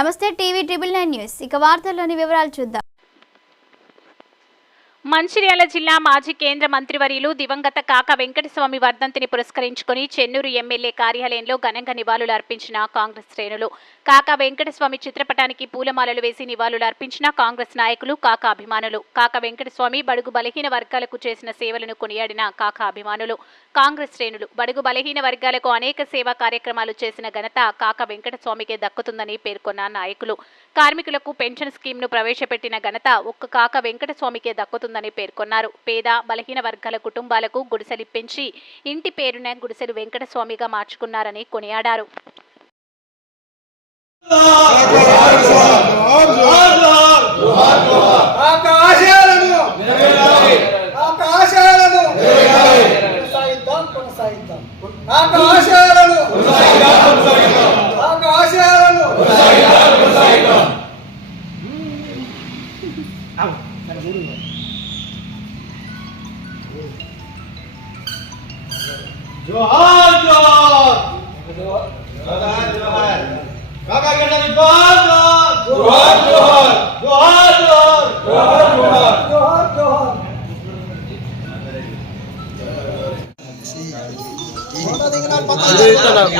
నమస్తే TV triple 9 news. ఇక వార్తల్లోని వివరాలు చూద్దాం. మంచిర్యాల జిల్లా మాజీ కేంద్ర మంత్రివర్యులు దివంగత కాకా వెంకటస్వామి వర్ధంతిని పురస్కరించుకుని చెన్నూరు ఎమ్మెల్యే కార్యాలయంలో ఘనంగా నివాళులు అర్పించిన కాంగ్రెస్ శ్రేణులు. కాకా వెంకటస్వామి చిత్రపటానికి పూలమాలలు వేసి నివాళులు అర్పించిన కాంగ్రెస్ నాయకులు, కాకా అభిమానులు. కాకా వెంకటస్వామి బడుగు బలహీన వర్గాలకు చేసిన సేవలను కొనియాడిన కాకా అభిమానులు, కాంగ్రెస్ శ్రేణులు. బడుగు బలహీన వర్గాలకు అనేక సేవా కార్యక్రమాలు చేసిన ఘనత కాకా వెంకటస్వామికే దక్కుతుందని పేర్కొన్న నాయకులు. కార్మికులకు పెన్షన్ స్కీమ్ను ప్రవేశపెట్టిన ఘనత ఒక్క కాకా వెంకటస్వామికే దక్కుతుందని పేర్కొన్నారు. పేద బలహీన వర్గాల కుటుంబాలకు గుడిసెలు పెంచి ఇంటి పేరున గుడిసెలు వెంకటస్వామిగా మార్చుకున్నారని కొనియాడారు. जोहार जोहार जोहार जोहार काका के नाम जोहार जोहार जोहार जोहार जोहार जोहार जोहार जोहार पता देखना पता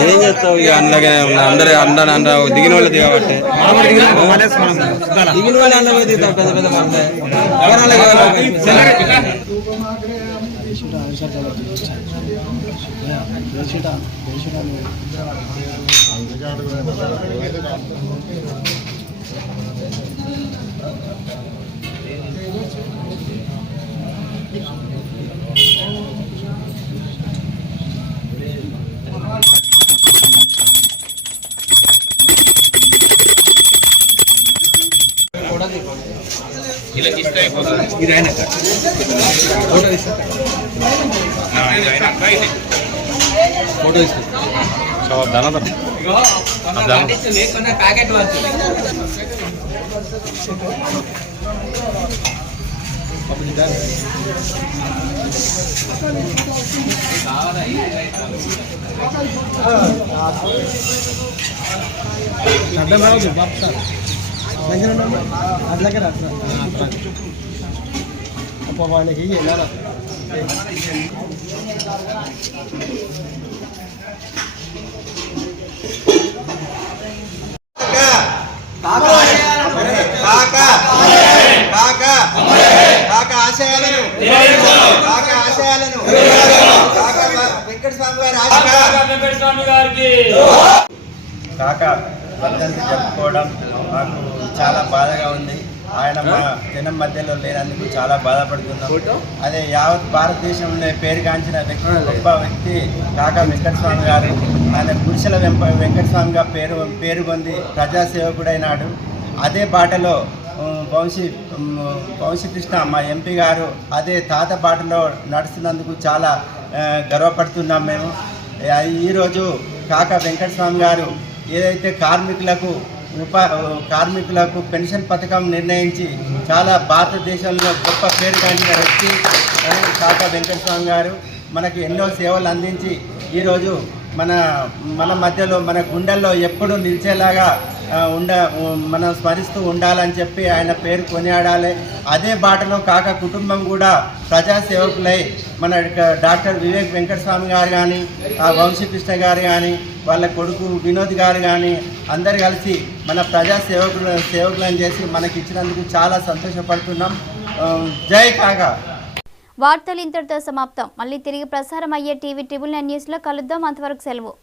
ఏం చేస్తావు ఇక అందరికీ అందరూ అండ దిగిన వాళ్ళు దిగబట్టే దిగిన వాళ్ళు అందరూ దిగుతాం పెద్ద పెద్ద పడితే फोटो पैकेट అడ్డం రావద్దు బాబు సార్ దగ్గర అట్లాగే వాళ్ళకి ఎలా ఆశయాలను వెంకటస్వామి గారికి కాకా వర్ధంతి జరుపుకోవడం మాకు చాలా బాధగా ఉంది. ఆయన మా జనం మధ్యలో లేనందుకు చాలా బాధపడుతున్నాం. అదే యావత్ భారతదేశంలో పేరుగాంచిన వ్యక్తి, గొప్ప వ్యక్తి కాకా వెంకటస్వామి గారు. ఆయన గుడిసెల వెంకటస్వామిగా పేరు పొంది ప్రజాసేవకుడైనాడు. అదే బాటలో వంశీకృష్ణ మా ఎంపీ గారు అదే తాత బాటలో నడుస్తున్నందుకు చాలా గర్వపడుతున్నాం మేము. ఈరోజు కాకా వెంకటస్వామి గారు ఏదైతే కార్మికులకు పెన్షన్ పథకం నిర్ణయించి చాలా భారతదేశంలో గొప్ప పేరు గాంచిన వ్యక్తి కాకా వెంకటస్వామి గారు. మనకి ఎన్నో సేవలు అందించి ఈరోజు మన మధ్యలో మన గుండెల్లో ఎప్పుడూ నిలిచేలాగా మనం స్మరిస్తూ ఉండాలని చెప్పి ఆయన పేరు కొనియాడాలి. అదే బాటలో కాకా కుటుంబం కూడా ప్రజాసేవకులై మన డాక్టర్ వివేక్ వెంకటస్వామి గారు కానీ, వంశీకృష్ణ గారు కానీ, వాళ్ళ కొడుకు వినోద్ గారు కానీ అందరు కలిసి మన సేవకులను చేసి మనకి ఇచ్చినందుకు చాలా సంతోషపడుతున్నాం. జై కాకా. వార్తలు ఇంతటితో సమాప్తం. మళ్ళీ తిరిగి ప్రసారం అయ్యే టీవీ ట్రిబుల్ 9 న్యూస్లో కలుద్దాం. అంతవరకు సెలవు.